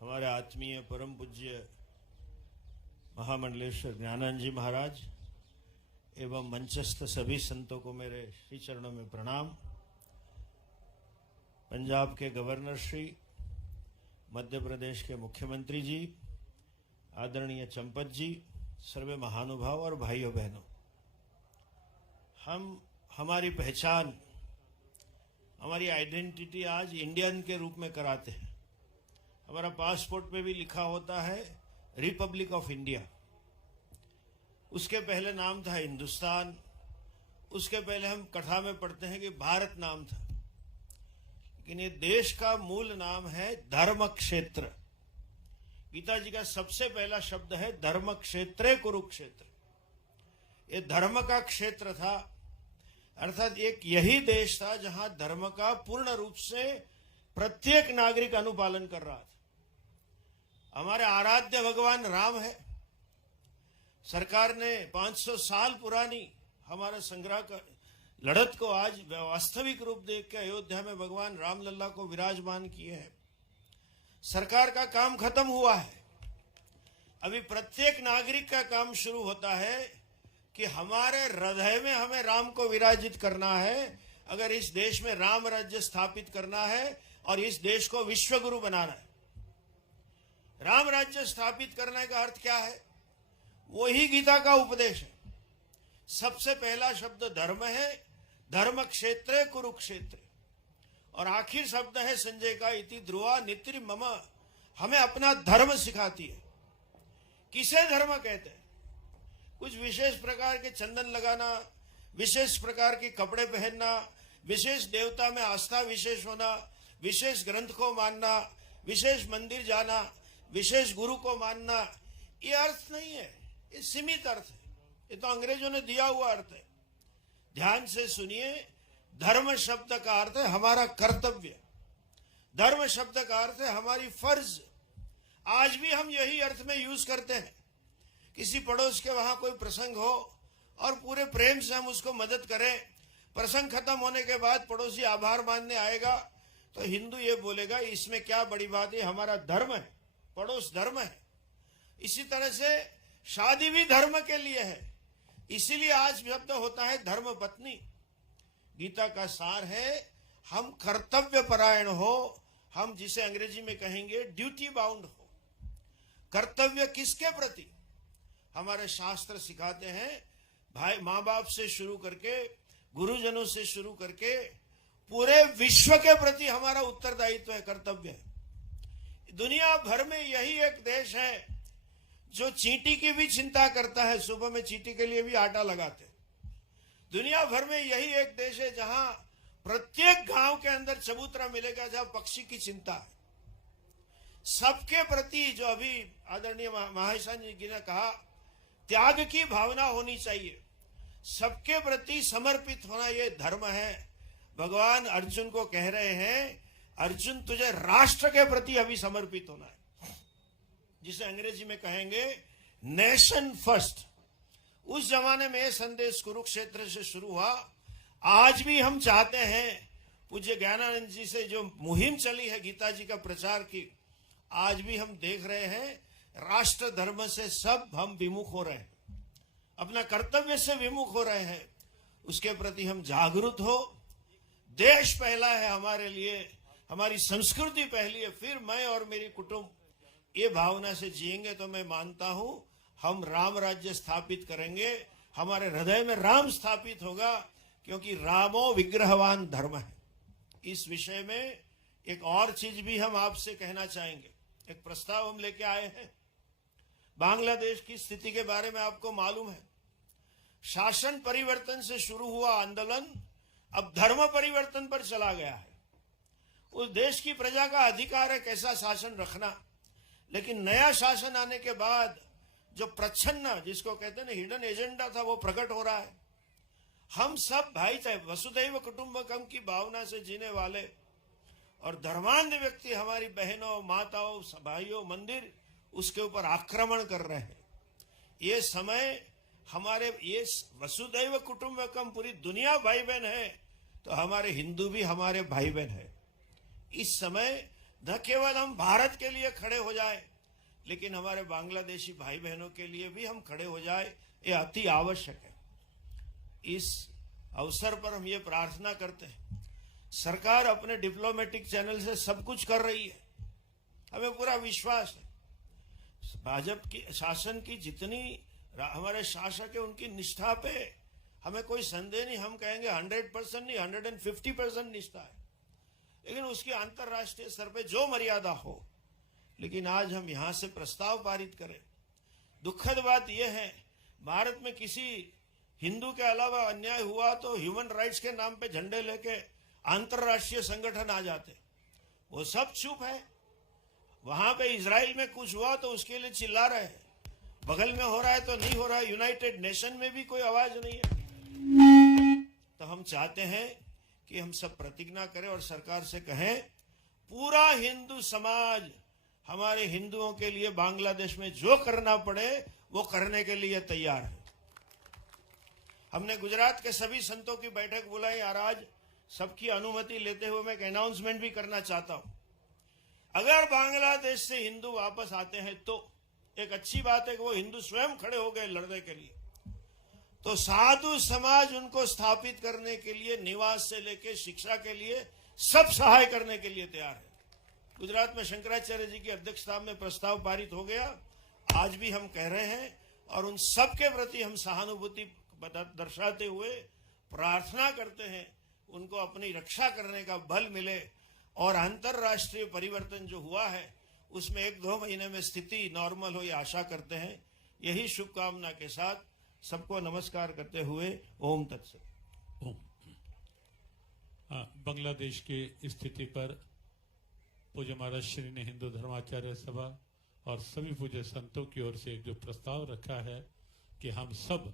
हमारे आत्मीय परम पूज्य महामंडलेश्वर ज्ञानानंद जी महाराज एवं मंचस्थ सभी संतों को मेरे श्री चरणों में प्रणाम। पंजाब के गवर्नर श्री, मध्य प्रदेश के मुख्यमंत्री जी, आदरणीय चंपत जी, सर्वे महानुभाव और भाइयों बहनों, हम हमारी पहचान, हमारी आइडेंटिटी आज इंडियन के रूप में कराते हैं। हमारा पासपोर्ट पे भी लिखा होता है रिपब्लिक ऑफ इंडिया। उसके पहले नाम था हिंदुस्तान, उसके पहले हम कथा में पढ़ते हैं कि भारत नाम था, लेकिन ये देश का मूल नाम है धर्म क्षेत्र। गीता जी का सबसे पहला शब्द है धर्म क्षेत्रे कुरुक्षेत्र। ये धर्म का क्षेत्र था, अर्थात एक यही देश था जहां धर्म का पूर्ण रूप से प्रत्येक नागरिक अनुपालन कर रहा था। हमारे आराध्य भगवान राम है। सरकार ने 500 साल पुरानी हमारा संग्रह का लड़त को आज वास्तविक रूप देख के अयोध्या में भगवान रामलला को विराजमान किए हैं। सरकार का काम खत्म हुआ है, अभी प्रत्येक नागरिक का काम शुरू होता है कि हमारे हृदय में हमें राम को विराजित करना है। अगर इस देश में राम राज्य स्थापित करना है और इस देश को विश्व गुरु बनाना है। राम राज्य स्थापित करने का अर्थ क्या है? वही गीता का उपदेश है। सबसे पहला शब्द धर्म है, धर्म क्षेत्रे कुरुक्षेत्र, और आखिर शब्द है संजय का इति ध्रुवा नित्रि मम। हमें अपना धर्म सिखाती है। किसे धर्म कहते हैं? कुछ विशेष प्रकार के चंदन लगाना, विशेष प्रकार के कपड़े पहनना, विशेष देवता में आस्था विशेष होना, विशेष ग्रंथ को मानना, विशेष मंदिर जाना, विशेष गुरु को मानना, ये अर्थ नहीं है। ये सीमित अर्थ है। ये तो अंग्रेजों ने दिया हुआ अर्थ है। ध्यान से सुनिए, धर्म शब्द का अर्थ है हमारा कर्तव्य। धर्म शब्द का अर्थ है हमारी फर्ज। आज भी हम यही अर्थ में यूज करते हैं। किसी पड़ोस के वहां कोई प्रसंग हो और पूरे प्रेम से हम उसको मदद करें, प्रसंग खत्म होने के बाद पड़ोसी आभार मानने आएगा तो हिंदू ये बोलेगा इसमें क्या बड़ी बात है, हमारा धर्म है, पड़ोस धर्म है। इसी तरह से शादी भी धर्म के लिए है, इसीलिए आज शब्द होता है धर्म पत्नी। गीता का सार है हम कर्तव्य परायण हो, हम जिसे अंग्रेजी में कहेंगे ड्यूटी बाउंड हो। कर्तव्य किसके प्रति? हमारे शास्त्र सिखाते हैं भाई, माँ बाप से शुरू करके, गुरुजनों से शुरू करके पूरे विश्व के प्रति हमारा उत्तरदायित्व है, कर्तव्य है। दुनिया भर में यही एक देश है जो चींटी की भी चिंता करता है, सुबह में चींटी के लिए भी आटा लगाते। दुनिया भर में यही एक देश है जहां प्रत्येक गांव के अंदर चबूतरा मिलेगा जहां पक्षी की चिंता है। सबके प्रति, जो अभी आदरणीय महाशय जी ने कहा, त्याग की भावना होनी चाहिए। सबके प्रति समर्पित होना ये धर्म है। भगवान अर्जुन को कह रहे हैं, अर्जुन तुझे राष्ट्र के प्रति अभी समर्पित होना है, जिसे अंग्रेजी में कहेंगे नेशन फर्स्ट। उस जमाने में संदेश कुरुक्षेत्र से शुरू हुआ। आज भी हम चाहते हैं, पूज्य ज्ञानानंद जी से जो मुहिम चली है गीता जी का प्रचार की, आज भी हम देख रहे हैं राष्ट्र धर्म से सब हम विमुख हो रहे हैं, अपना कर्तव्य से विमुख हो रहे हैं। उसके प्रति हम जागरूक हो। देश पहला है हमारे लिए, हमारी संस्कृति पहली है, फिर मैं और मेरी कुटुंब, ये भावना से जिएंगे तो मैं मानता हूं हम राम राज्य स्थापित करेंगे। हमारे हृदय में राम स्थापित होगा, क्योंकि रामो विग्रहवान धर्म है। इस विषय में एक और चीज भी हम आपसे कहना चाहेंगे। एक प्रस्ताव हम लेके आए हैं। बांग्लादेश की स्थिति के बारे में आपको मालूम है, शासन परिवर्तन से शुरू हुआ आंदोलन अब धर्म परिवर्तन पर चला गया है। उस देश की प्रजा का अधिकार है कैसा शासन रखना, लेकिन नया शासन आने के बाद जो प्रच्छन्न, जिसको कहते हैं ना हिडन एजेंडा था, वो प्रकट हो रहा है। हम सब भाई थे, वसुधैव कुटुंबकम की भावना से जीने वाले और धर्मांध व्यक्ति हमारी बहनों, माताओं, भाइयों, मंदिर उसके ऊपर आक्रमण कर रहे हैं। ये समय हमारे, ये वसुधैव कुटुंबकम पूरी दुनिया भाई बहन है, तो हमारे हिंदू भी हमारे भाई बहन है। इस समय न केवल हम भारत के लिए खड़े हो जाए, लेकिन हमारे बांग्लादेशी भाई बहनों के लिए भी हम खड़े हो जाए, ये अति आवश्यक है। इस अवसर पर हम ये प्रार्थना करते हैं, सरकार अपने डिप्लोमेटिक चैनल से सब कुछ कर रही है, हमें पूरा विश्वास है। भाजपा की शासन की जितनी हमारे शासक है उनकी निष्ठा पे हमें कोई संदेह नहीं। हम कहेंगे 100% नहीं, 150% निष्ठा है, लेकिन उसकी अंतर्राष्ट्रीय स्तर पे जो मर्यादा हो। लेकिन आज हम यहां से प्रस्ताव पारित करें, दुखद बात यह है, भारत में किसी हिंदू के अलावा अन्याय हुआ तो ह्यूमन राइट्स के नाम पे झंडे लेके अंतर्राष्ट्रीय संगठन आ जाते, वो सब चुप है। वहां पे इजराइल में कुछ हुआ तो उसके लिए चिल्ला रहे हैं, बगल में हो रहा है तो नहीं हो रहा है, यूनाइटेड नेशन में भी कोई आवाज नहीं है। तो हम चाहते हैं कि हम सब प्रतिज्ञा करें और सरकार से कहें, पूरा हिंदू समाज हमारे हिंदुओं के लिए बांग्लादेश में जो करना पड़े वो करने के लिए तैयार है। हमने गुजरात के सभी संतों की बैठक बुलाई और आज सबकी अनुमति लेते हुए मैं एक अनाउंसमेंट भी करना चाहता हूं। अगर बांग्लादेश से हिंदू वापस आते हैं तो एक अच्छी बात है कि वो हिंदू स्वयं खड़े हो गए लड़ने के लिए, तो साधु समाज उनको स्थापित करने के लिए, निवास से लेकर शिक्षा के लिए सब सहाय करने के लिए तैयार है। गुजरात में शंकराचार्य जी की अध्यक्षता में प्रस्ताव पारित हो गया, आज भी हम कह रहे हैं, और उन सब के प्रति हम सहानुभूति दर्शाते हुए प्रार्थना करते हैं उनको अपनी रक्षा करने का बल मिले और अंतर्राष्ट्रीय परिवर्तन जो हुआ है उसमें 1-2 महीने में स्थिति नॉर्मल हो, ये आशा करते हैं। यही शुभकामना के साथ सबको नमस्कार करते हुए ओम तत्सत। बांग्लादेश की स्थिति पर पूज्य महाराज श्री ने हिंदू धर्माचार्य सभा और सभी पूज्य संतों की ओर से एक जो प्रस्ताव रखा है कि हम सब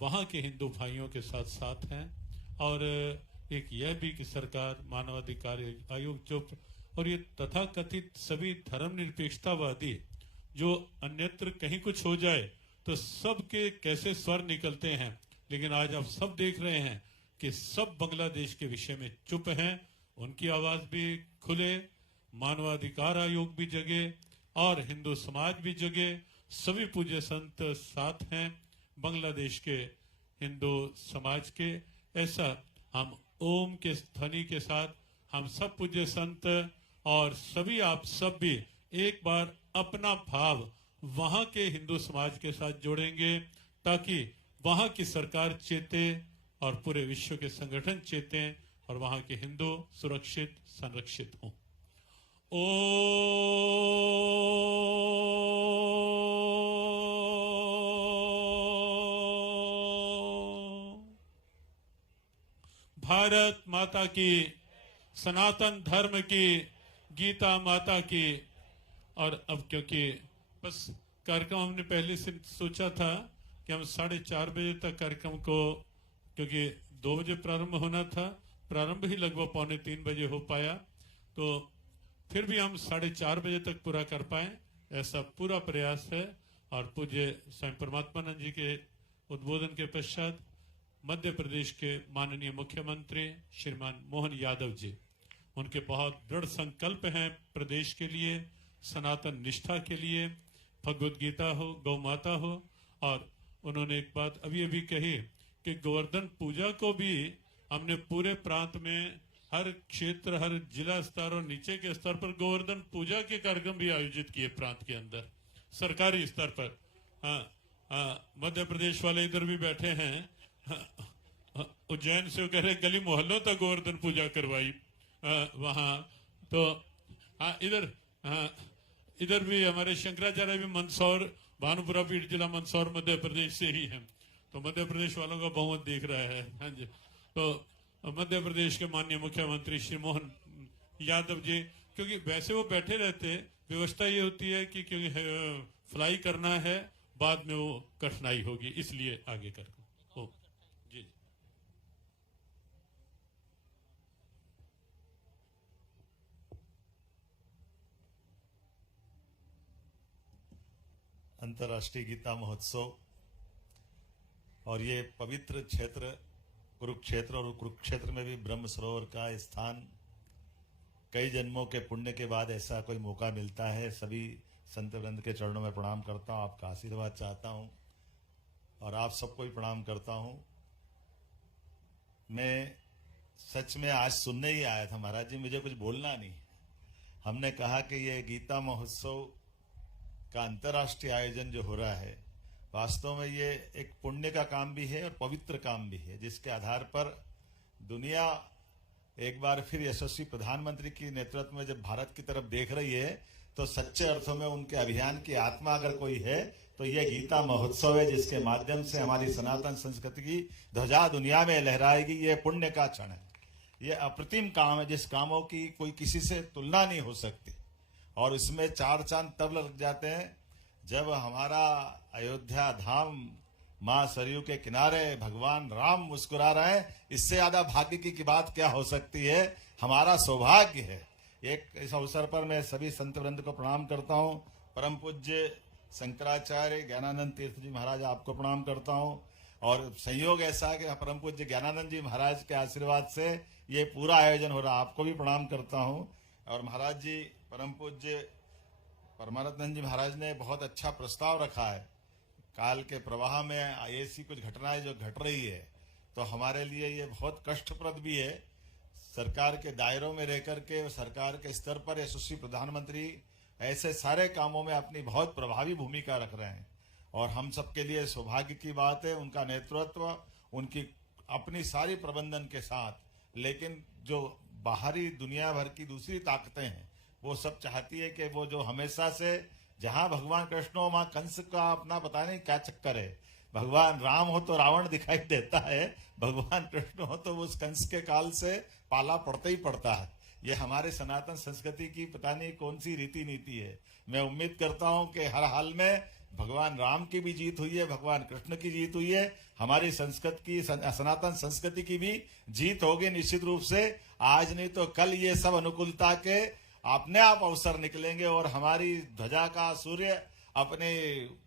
वहां के हिंदू भाइयों के साथ साथ हैं, और एक यह भी कि सरकार, मानवाधिकार आयोग चुप और ये तथाकथित सभी धर्मनिरपेक्षतावादी जो अन्यत्र कहीं कुछ हो जाए तो सबके कैसे स्वर निकलते हैं, लेकिन आज आप सब देख रहे हैं कि सब बांग्लादेश के विषय में चुप हैं, उनकी आवाज भी खुले, मानवाधिकार आयोग भी जगे और हिंदू समाज भी जगे, सभी पूज्य संत साथ हैं बांग्लादेश के हिंदू समाज के। ऐसा हम ओम के ध्वनि के साथ हम सब पूज्य संत और सभी आप सब भी एक बार अपना भाव वहां के हिंदू समाज के साथ जोड़ेंगे, ताकि वहां की सरकार चेते और पूरे विश्व के संगठन चेते और वहां के हिंदू सुरक्षित संरक्षित हों। भारत माता की, सनातन धर्म की, गीता माता की। और अब क्योंकि बस कार्यक्रम हमने पहले से सोचा था कि हम 4:30 बजे तक कार्यक्रम को, क्योंकि 2 बजे प्रारंभ होना था, प्रारंभ ही लगभग 2:45 बजे हो पाया, तो फिर भी हम 4:30 बजे तक पूरा कर पाए, ऐसा पूरा प्रयास है। और पूज्य स्वयं परमात्मानंद जी के उद्बोधन के पश्चात मध्य प्रदेश के माननीय मुख्यमंत्री श्रीमान मोहन यादव जी, उनके बहुत दृढ़ संकल्प हैं प्रदेश के लिए, सनातन निष्ठा के लिए, भगवत गीता हो, गौ माता हो। और उन्होंने एक बात अभी अभी कही कि गोवर्धन पूजा को भी हमने पूरे प्रांत में हर क्षेत्र, हर जिला स्तर और नीचे के स्तर पर गोवर्धन पूजा के कार्यक्रम भी आयोजित किए प्रांत के अंदर, सरकारी स्तर पर। मध्य प्रदेश वाले इधर भी बैठे हैं, उज्जैन से वो कह रहे गली मोहल्लों तक गोवर्धन पूजा करवाई वहां। तो इधर भी हमारे शंकराचार्य भी मंदसौर, भानुपुरा पीठ जिला मंदसौर मध्य प्रदेश से ही हैं, तो मध्य प्रदेश वालों का बहुमत दिख रहा है। हाँ जी, तो मध्य प्रदेश के माननीय मुख्यमंत्री श्री मोहन यादव जी, क्योंकि वैसे वो बैठे रहते, व्यवस्था ये होती है कि क्योंकि फ्लाई करना है, बाद में वो कठिनाई होगी, इसलिए आगे कर ओ जी। अंतर्राष्ट्रीय गीता महोत्सव और ये पवित्र क्षेत्र कुरुक्षेत्र, और कुरुक्षेत्र में भी ब्रह्म सरोवर का स्थान, कई जन्मों के पुण्य के बाद ऐसा कोई मौका मिलता है। सभी संत वृंद के चरणों में प्रणाम करता हूँ, आपका आशीर्वाद चाहता हूँ और आप सबको भी प्रणाम करता हूँ। मैं सच में आज सुनने ही आया था महाराज जी, मुझे कुछ बोलना नहीं। हमने कहा कि ये गीता महोत्सव का अंतर्राष्ट्रीय आयोजन जो हो रहा है, वास्तव में ये एक पुण्य का काम भी है और पवित्र काम भी है, जिसके आधार पर दुनिया एक बार फिर यशस्वी प्रधानमंत्री की नेतृत्व में जब भारत की तरफ देख रही है, तो सच्चे अर्थों में उनके अभियान की आत्मा अगर कोई है तो ये गीता महोत्सव है, जिसके माध्यम से हमारी सनातन संस्कृति की ध्वजा दुनिया में लहराएगी। ये पुण्य का क्षण है, ये अप्रतिम काम है, जिस कामों की कोई किसी से तुलना नहीं हो सकती। और इसमें चार चांद तब लग जाते हैं जब हमारा अयोध्या धाम मां सरयू के किनारे भगवान राम मुस्कुरा रहे हैं। इससे ज्यादा भाग्य की बात क्या हो सकती है, हमारा सौभाग्य है। एक इस अवसर पर मैं सभी संत वृंद को प्रणाम करता हूं। परम पूज्य शंकराचार्य ज्ञानानंद तीर्थ जी महाराज, आपको प्रणाम करता हूं। और संयोग ऐसा है कि परम पूज्य ज्ञानानंद जी महाराज के आशीर्वाद से ये पूरा आयोजन हो रहा है, आपको भी प्रणाम करता हूं। और महाराज जी, परम पूज्य परमानंद जी महाराज ने बहुत अच्छा प्रस्ताव रखा है। काल के प्रवाह में ऐसी कुछ घटनाएं जो घट रही है, तो हमारे लिए ये बहुत कष्टप्रद भी है। सरकार के दायरों में रहकर के, सरकार के स्तर पर यशस्वी प्रधानमंत्री ऐसे सारे कामों में अपनी बहुत प्रभावी भूमिका रख रहे हैं और हम सबके लिए सौभाग्य की बात है उनका नेतृत्व, उनकी अपनी सारी प्रबंधन के साथ। लेकिन जो बाहरी दुनिया भर की दूसरी ताकतें हैं, वो सब चाहती है कि वो जो हमेशा से, जहां भगवान कृष्ण हो मां कंस का अपना पता नहीं क्या चक्कर है। भगवान राम हो तो रावण दिखाई देता है, भगवान कृष्ण हो तो उस कंस के काल से पाला पड़ता ही पड़ता है। ये हमारे सनातन संस्कृति की पता नहीं कौन सी रीति नीति है। मैं उम्मीद करता हूं कि हर हाल में भगवान राम की भी जीत हुई है, भगवान कृष्ण की जीत हुई है, हमारी संस्कृति की, सनातन संस्कृति की भी जीत होगी निश्चित रूप से। आज नहीं तो कल ये सब अनुकूलता के अपने आप अवसर निकलेंगे और हमारी ध्वजा का सूर्य अपने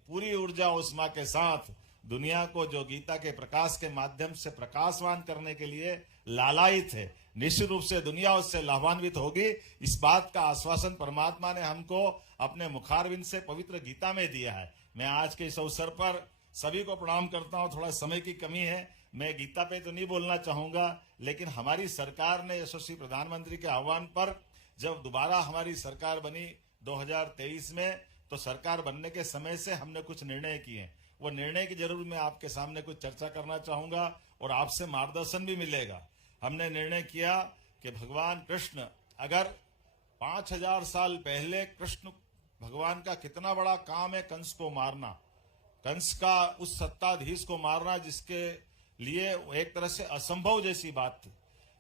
पूरी ऊर्जा उष्मा के साथ दुनिया को जो गीता के प्रकाश के माध्यम से प्रकाशवान करने के लिए लालायित है, निश्चित रूप से दुनिया उससे लाभान्वित होगी। इस बात का आश्वासन परमात्मा ने हमको अपने मुखारविंद से पवित्र गीता में दिया है। मैं आज के इस अवसर पर सभी को प्रणाम करता हूं। थोड़ा समय की कमी है, मैं गीता पे तो नहीं बोलना चाहूंगा, लेकिन हमारी सरकार ने यशस्वी प्रधानमंत्री के आह्वान पर जब दोबारा हमारी सरकार बनी 2023 में, तो सरकार बनने के समय से हमने कुछ निर्णय किए। वो निर्णय की जरूर मैं आपके सामने कुछ चर्चा करना चाहूंगा और आपसे मार्गदर्शन भी मिलेगा। हमने निर्णय किया कि भगवान कृष्ण, अगर 5000 साल पहले कृष्ण भगवान का कितना बड़ा काम है कंस को मारना, कंस का उस सत्ताधीश को मारना जिसके लिए एक तरह से असंभव जैसी बात थी,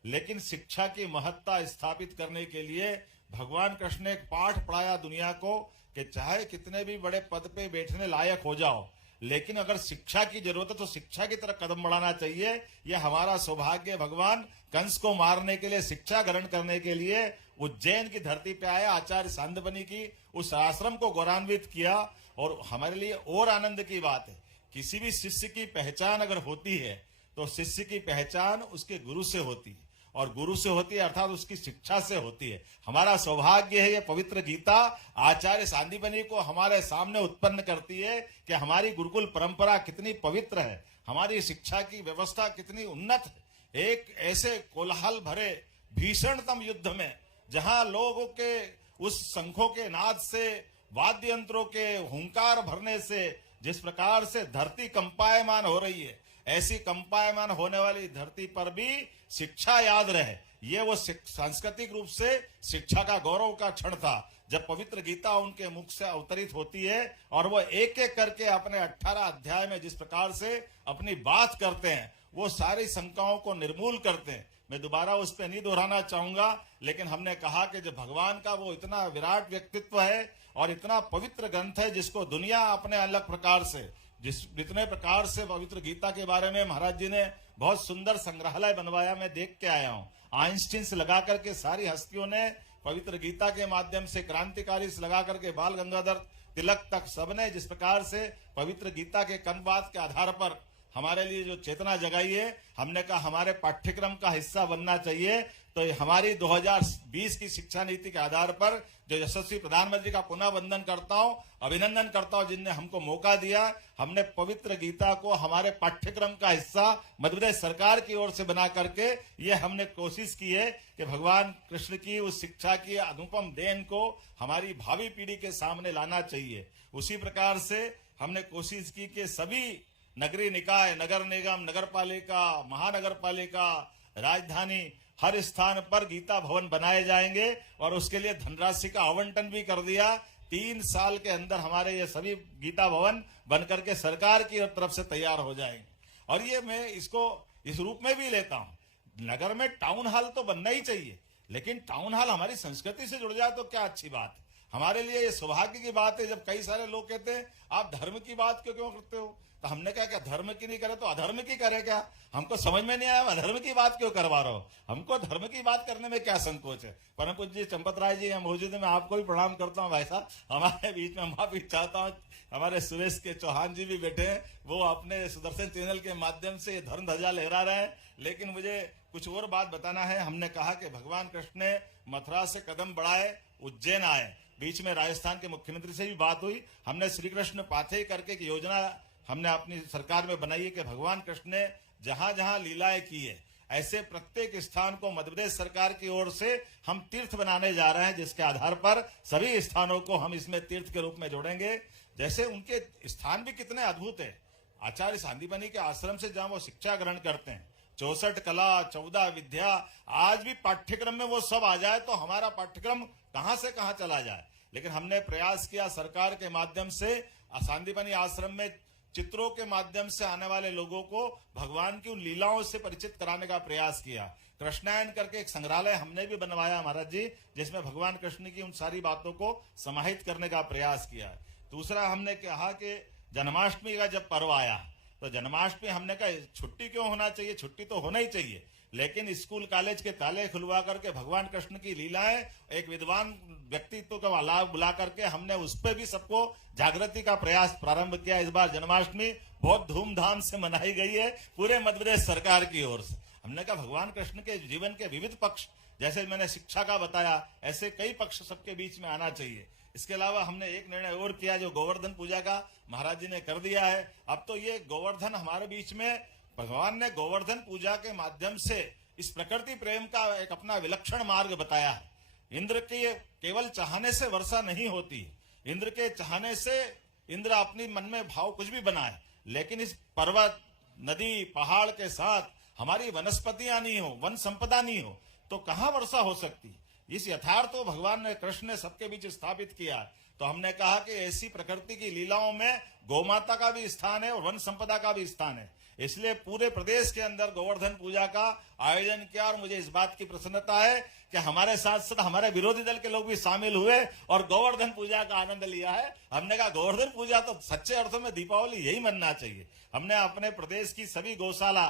लेकिन शिक्षा की महत्ता स्थापित करने के लिए भगवान कृष्ण ने एक पाठ पढ़ाया दुनिया को कि चाहे कितने भी बड़े पद पे बैठने लायक हो जाओ, लेकिन अगर शिक्षा की जरूरत है तो शिक्षा की तरफ कदम बढ़ाना चाहिए। यह हमारा सौभाग्य। भगवान कंस को मारने के लिए, शिक्षा ग्रहण करने के लिए उज्जैन की धरती पे आया, आचार्य सांदीपनि की उस आश्रम को गौरवान्वित किया। और हमारे लिए और आनंद की बात है, किसी भी शिष्य की पहचान अगर होती है तो शिष्य की पहचान उसके गुरु से होती है और गुरु से होती है अर्थात उसकी शिक्षा से होती है। हमारा सौभाग्य है ये पवित्र गीता आचार्य सांदीपनि को हमारे सामने उत्पन्न करती है कि हमारी गुरुकुल परंपरा कितनी पवित्र है, हमारी शिक्षा की व्यवस्था कितनी उन्नत है। एक ऐसे कोलाहल भरे भीषणतम युद्ध में जहां लोगों के उस शंखों के नाद से, वाद्य यंत्रों के हुंकार भरने से जिस प्रकार से धरती कंपायमान हो रही है, ऐसी कंपायमान होने वाली धरती पर भी शिक्षा याद रहे, ये वो सांस्कृतिक रूप से शिक्षा का गौरव का क्षण था जब पवित्र गीता उनके मुख से अवतरित होती है और वो एक एक करके अपने 18 अध्याय में जिस प्रकार से अपनी बात करते हैं, वो सारी शंकाओं को निर्मूल करते हैं। मैं दोबारा उस पर नहीं दोहराना चाहूंगा, लेकिन हमने कहा कि जो भगवान का वो इतना विराट व्यक्तित्व है और इतना पवित्र ग्रंथ है जिसको दुनिया अपने अलग प्रकार से, जितने प्रकार से पवित्र गीता के बारे में महाराज जी ने बहुत सुंदर संग्रहालय बनवाया, मैं देख के आया हूँ। आइंस्टीन से लगा करके सारी हस्तियों ने पवित्र गीता के माध्यम से, क्रांतिकारी से लगा करके बाल गंगाधर तिलक तक सबने जिस प्रकार से पवित्र गीता के कनबात के आधार पर हमारे लिए जो चेतना जगाई है, हमने कहा हमारे पाठ्यक्रम का हिस्सा बनना चाहिए। तो हमारी 2020 की शिक्षा नीति के आधार पर जो यशस्वी प्रधानमंत्री का पुनः वंदन करता हूं, अभिनंदन करता हूं, जिनने हमको मौका दिया, हमने पवित्र गीता को हमारे पाठ्यक्रम का हिस्सा मध्य प्रदेश सरकार की ओर से बना करके ये हमने कोशिश की है कि भगवान कृष्ण की उस शिक्षा की अनुपम देन को हमारी भावी पीढ़ी के सामने लाना चाहिए। उसी प्रकार से हमने कोशिश की कि सभी नगरीय निकाय, नगर निगम, नगर पालिका, महानगर पालिका, राजधानी, हर स्थान पर गीता भवन बनाए जाएंगे और उसके लिए धनराशि का आवंटन भी कर दिया। 3 साल के अंदर हमारे ये सभी गीता भवन बनकर के सरकार की तरफ से तैयार हो जाएंगे। और ये मैं इसको इस रूप में भी लेता हूं, नगर में टाउन हॉल तो बनना ही चाहिए, लेकिन टाउन हॉल हमारी संस्कृति से जुड़ जाए तो क्या अच्छी बात है। हमारे लिए ये सौभाग्य की बात है जब कई सारे लोग कहते हैं आप धर्म की बात क्यों करते हो, तो हमने कहा क्या धर्म की नहीं करे तो अधर्म की करे क्या? हमको समझ में नहीं आया अधर्म की बात क्यों करवा रहे हो, हमको धर्म की बात करने में क्या संकोच है। परम पूज्य जी चंपत राय जी मौजूद है, मैं आपको भी प्रणाम करता हूँ भाई साहब, हमारे बीच में माफी चाहता हूँ। हमारे सुरेश के चौहान जी भी बैठे हैं, वो अपने सुदर्शन चैनल के माध्यम से धर्म ध्वजा लहरा रहे हैं, लेकिन मुझे कुछ और बात बताना है। हमने कहा कि भगवान कृष्ण ने मथुरा से कदम बढ़ाए, उज्जैन आए, बीच में राजस्थान के मुख्यमंत्री से भी बात हुई। हमने श्री कृष्ण पाथे करके एक योजना हमने अपनी सरकार में बनाई है कि भगवान कृष्ण ने जहां जहां लीलाएं की है, ऐसे प्रत्येक स्थान को मध्य प्रदेश सरकार की ओर से हम तीर्थ बनाने जा रहे हैं, जिसके आधार पर सभी स्थानों को हम इसमें तीर्थ के रूप में जोड़ेंगे। जैसे उनके स्थान भी कितने अद्भुत है, आचार्य सांदीपनि के आश्रम से जहां वो शिक्षा ग्रहण करते हैं, 64 कला, 14 विद्या, आज भी पाठ्यक्रम में वो सब आ जाए तो हमारा पाठ्यक्रम कहां से कहां चला जाए। लेकिन हमने प्रयास किया सरकार के माध्यम से सांदीपनि आश्रम में चित्रों के माध्यम से आने वाले लोगों को भगवान की उन लीलाओं से परिचित कराने का प्रयास किया। कृष्णायन करके एक संग्रहालय हमने भी बनवाया महाराज जी, जिसमें भगवान कृष्ण की उन सारी बातों को समाहित करने का प्रयास किया। दूसरा हमने कहा कि जन्माष्टमी का जब पर्व आया तो जन्माष्टमी हमने कहा छुट्टी क्यों होना चाहिए, छुट्टी तो होना ही चाहिए, लेकिन स्कूल कॉलेज के ताले खुलवा करके भगवान कृष्ण की लीलाएं एक विद्वान व्यक्तित्व का लाभ बुला करके हमने उस पर भी सबको जागृति का प्रयास प्रारंभ किया। इस बार जन्माष्टमी बहुत धूमधाम से मनाई गई है पूरे मध्य प्रदेश सरकार की ओर से। हमने कहा भगवान कृष्ण के जीवन के विविध पक्ष, जैसे मैंने शिक्षा का बताया, ऐसे कई पक्ष सबके बीच में आना चाहिए। इसके अलावा हमने एक निर्णय और किया जो गोवर्धन पूजा का महाराज जी ने कर दिया है। अब तो ये गोवर्धन हमारे बीच में, भगवान ने गोवर्धन पूजा के माध्यम से इस प्रकृति प्रेम का एक अपना विलक्षण मार्ग बताया है। इंद्र के केवल चाहने से वर्षा नहीं होती, इंद्र के चाहने से इंद्र अपनी मन में भाव कुछ भी बनाए, लेकिन इस पर्वत, नदी, पहाड़ के साथ हमारी वनस्पतियां नहीं हो, वन संपदा नहीं हो तो कहां वर्षा हो सकती। इस यथार्थ को भगवान ने, कृष्ण ने सबके बीच स्थापित किया। तो हमने कहा कि ऐसी प्रकृति की लीलाओं में गौमाता का भी स्थान है और वन संपदा का भी स्थान है, इसलिए पूरे प्रदेश के अंदर गोवर्धन पूजा का आयोजन किया। और मुझे इस बात की प्रसन्नता है कि हमारे साथ साथ हमारे विरोधी दल के लोग भी शामिल हुए और गोवर्धन पूजा का आनंद लिया है। हमने कहा गोवर्धन पूजा तो सच्चे अर्थों में दीपावली यही मनना चाहिए। हमने अपने प्रदेश की सभी गौशाला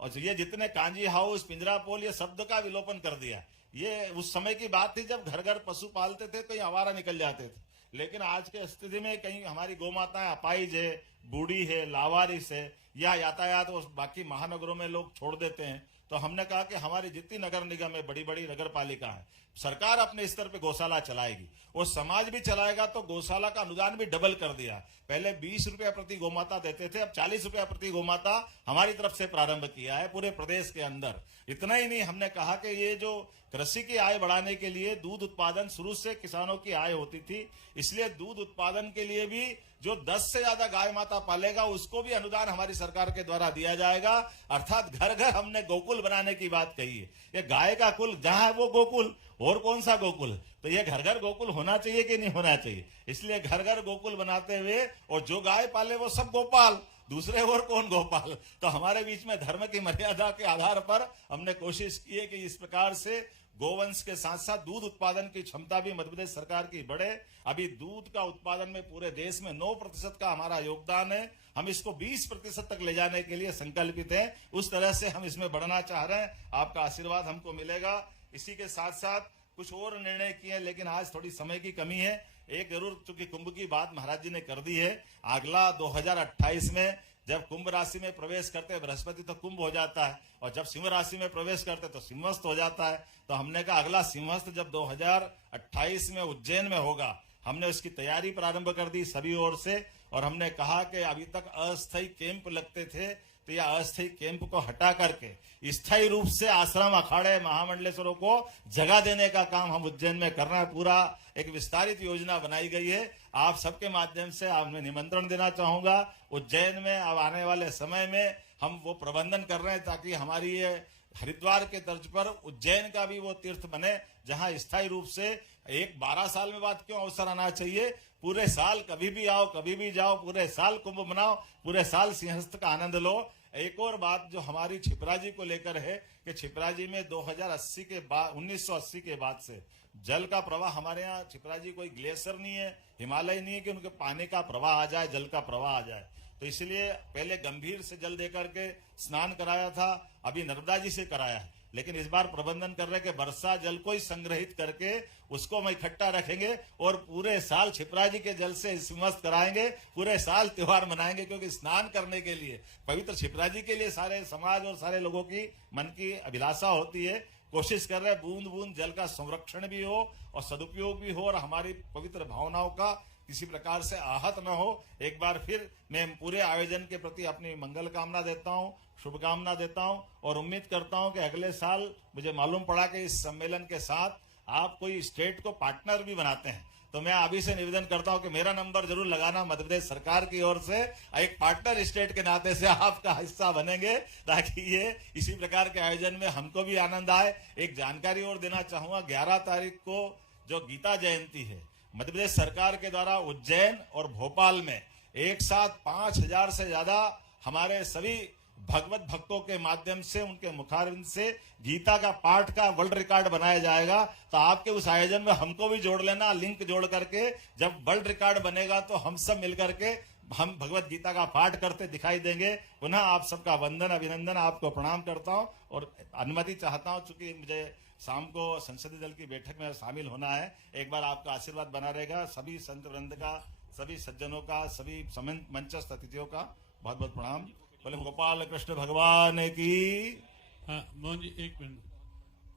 और ये जितने कांजी हाउस, पिंजरापोल, ये शब्द का विलोपन कर दिया। ये उस समय की बात थी जब घर घर पशु पालते थे, कहीं आवारा निकल जाते थे, लेकिन आज के स्थिति में कहीं हमारी गौ माताएं अपाहिज है, बूढ़ी है, लावारिस है, या यातायात और बाकी महानगरों में लोग छोड़ देते हैं, तो हमने कहा कि हमारी जितनी नगर निगम है, बड़ी बड़ी नगर पालिका है, सरकार अपने स्तर पे गौशाला चलाएगी और समाज भी चलाएगा। तो गौशाला का अनुदान भी डबल कर दिया। पहले 20 रुपया प्रति गौमाता देते थे, अब 40 रुपया प्रति गौमाता हमारी तरफ से प्रारंभ किया है पूरे प्रदेश के अंदर। इतना ही नहीं, हमने कहा कि ये जो कृषि की आय बढ़ाने के लिए दूध उत्पादन शुरू से किसानों की आय होती थी, इसलिए दूध उत्पादन के लिए भी जो 10 से ज्यादा गाय माता पालेगा उसको भी अनुदान हमारी सरकार के द्वारा दिया जाएगा। अर्थात घर घर हमने गोकुल बनाने की बात कही है। ये गाय का कुल जहां है वो गोकुल, और कौन सा गोकुल? तो ये घर घर गोकुल होना चाहिए कि नहीं होना चाहिए? इसलिए घर घर गोकुल बनाते हुए, और जो गाय पाले वो सब गोपाल, दूसरे और कौन गोपाल? तो हमारे बीच में धर्म की मर्यादा के आधार पर हमने कोशिश की है कि इस प्रकार से गोवंश के साथ साथ दूध उत्पादन की क्षमता भी मध्य प्रदेश सरकार की बढ़े। अभी दूध का उत्पादन में पूरे देश में 9% का हमारा योगदान है। हम इसको 20% तक ले जाने के लिए संकल्पित हैं। उस तरह से हम इसमें बढ़ना चाह रहे हैं। आपका आशीर्वाद हमको मिलेगा। इसी के साथ साथ कुछ और निर्णय किए, लेकिन आज थोड़ी समय की कमी है। एक जरूर, चूंकि कुंभ की बात महाराज जी ने कर दी है, अगला 2028 में जब कुंभ राशि में प्रवेश करते हैं बृहस्पति तो कुंभ हो जाता है, और जब सिंह राशि में प्रवेश करते तो सिंहस्थ हो जाता है। तो हमने कहा अगला सिंहस्थ जब 2028 में उज्जैन में होगा, हमने उसकी तैयारी प्रारंभ कर दी सभी ओर से। और हमने कहा कि अभी तक अस्थायी कैंप लगते थे, तो यह अस्थायी कैंप को हटा करके स्थायी रूप से आश्रम, अखाड़े, महामंडलेश्वरों को जगह देने का काम हम उज्जैन में कर रहे हैं। पूरा एक विस्तारित योजना बनाई गई है। आप सबके माध्यम से आप मैं निमंत्रण देना चाहूंगा। उज्जैन में अब आने वाले समय में हम वो प्रबंधन कर रहे हैं ताकि हमारी ये हरिद्वार के तर्ज पर उज्जैन का भी वो तीर्थ बने, जहां स्थायी रूप से एक 12 साल में बात क्यों अवसर आना चाहिए, पूरे साल कभी भी आओ, कभी भी जाओ, पूरे साल कुंभ मनाओ, पूरे साल सिंहस्थ का आनंद लो। एक और बात जो हमारी छिपराजी को लेकर है कि छिपराजी में 2080 के बाद 1980 के बाद से जल का प्रवाह, हमारे यहाँ छिपराजी कोई ग्लेशियर नहीं है, हिमालय नहीं है कि उनके पानी का प्रवाह आ जाए, जल का प्रवाह आ जाए। तो इसलिए पहले गंभीर से जल देकर के स्नान कराया था, अभी नर्मदा जी से कराया है। लेकिन इस बार प्रबंधन कर रहे हैं कि वर्षा जल को ही संग्रहित करके उसको हम इकट्ठा रखेंगे और पूरे साल छिपराजी के जल से स्मस्त कराएंगे, पूरे साल त्योहार मनाएंगे। क्योंकि स्नान करने के लिए पवित्र छिपराजी के लिए सारे समाज और सारे लोगों की मन की अभिलाषा होती है। कोशिश कर रहे हैं बूंद बूंद जल का संरक्षण भी हो और सदुपयोग भी हो और हमारी पवित्र भावनाओं का किसी प्रकार से आहत न हो। एक बार फिर मैं पूरे आयोजन के प्रति अपनी मंगल कामना देता हूँ, शुभकामना देता हूँ और उम्मीद करता हूँ कि अगले साल मुझे मालूम पड़ा कि इस सम्मेलन के साथ आप कोई स्टेट को पार्टनर भी बनाते हैं, तो मैं अभी से निवेदन करता हूं कि मेरा नंबर जरूर लगाना। मध्य प्रदेश सरकार की ओर से एक पार्टनर स्टेट के नाते से आपका हिस्सा बनेंगे, ताकि ये इसी प्रकार के आयोजन में हमको भी आनंद आए। एक जानकारी और देना चाहूंगा, 11 तारीख को जो गीता जयंती है, मध्य प्रदेश सरकार के द्वारा उज्जैन और भोपाल में एक साथ 5000 से ज्यादा हमारे सभी भगवत भक्तों के माध्यम से, उनके मुखारविंद से गीता का पाठ का वर्ल्ड रिकॉर्ड बनाया जाएगा। तो आपके उस आयोजन में हमको भी जोड़ लेना, लिंक जोड़ करके जब वर्ल्ड रिकॉर्ड बनेगा तो हम सब मिलकर के हम भगवत गीता का पाठ करते दिखाई देंगे। पुनः आप सबका वंदन, अभिनंदन, आपको प्रणाम करता हूं और अनुमति चाहता हूं, चूंकि मुझे शाम को संसदीय दल की बैठक में शामिल होना है। एक बार आपका आशीर्वाद बना रहेगा। सभी संत वृंद का, सभी सज्जनों का, सभी मंचस्थ अतिथियों का बहुत बहुत प्रणाम। बोले गोपाल कृष्ण भगवान की। हाँ मोहन जी, एक मिनट।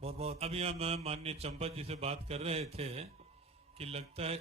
बहुत बहुत अभी हम माननीय चंपत जी से बात कर रहे थे कि लगता है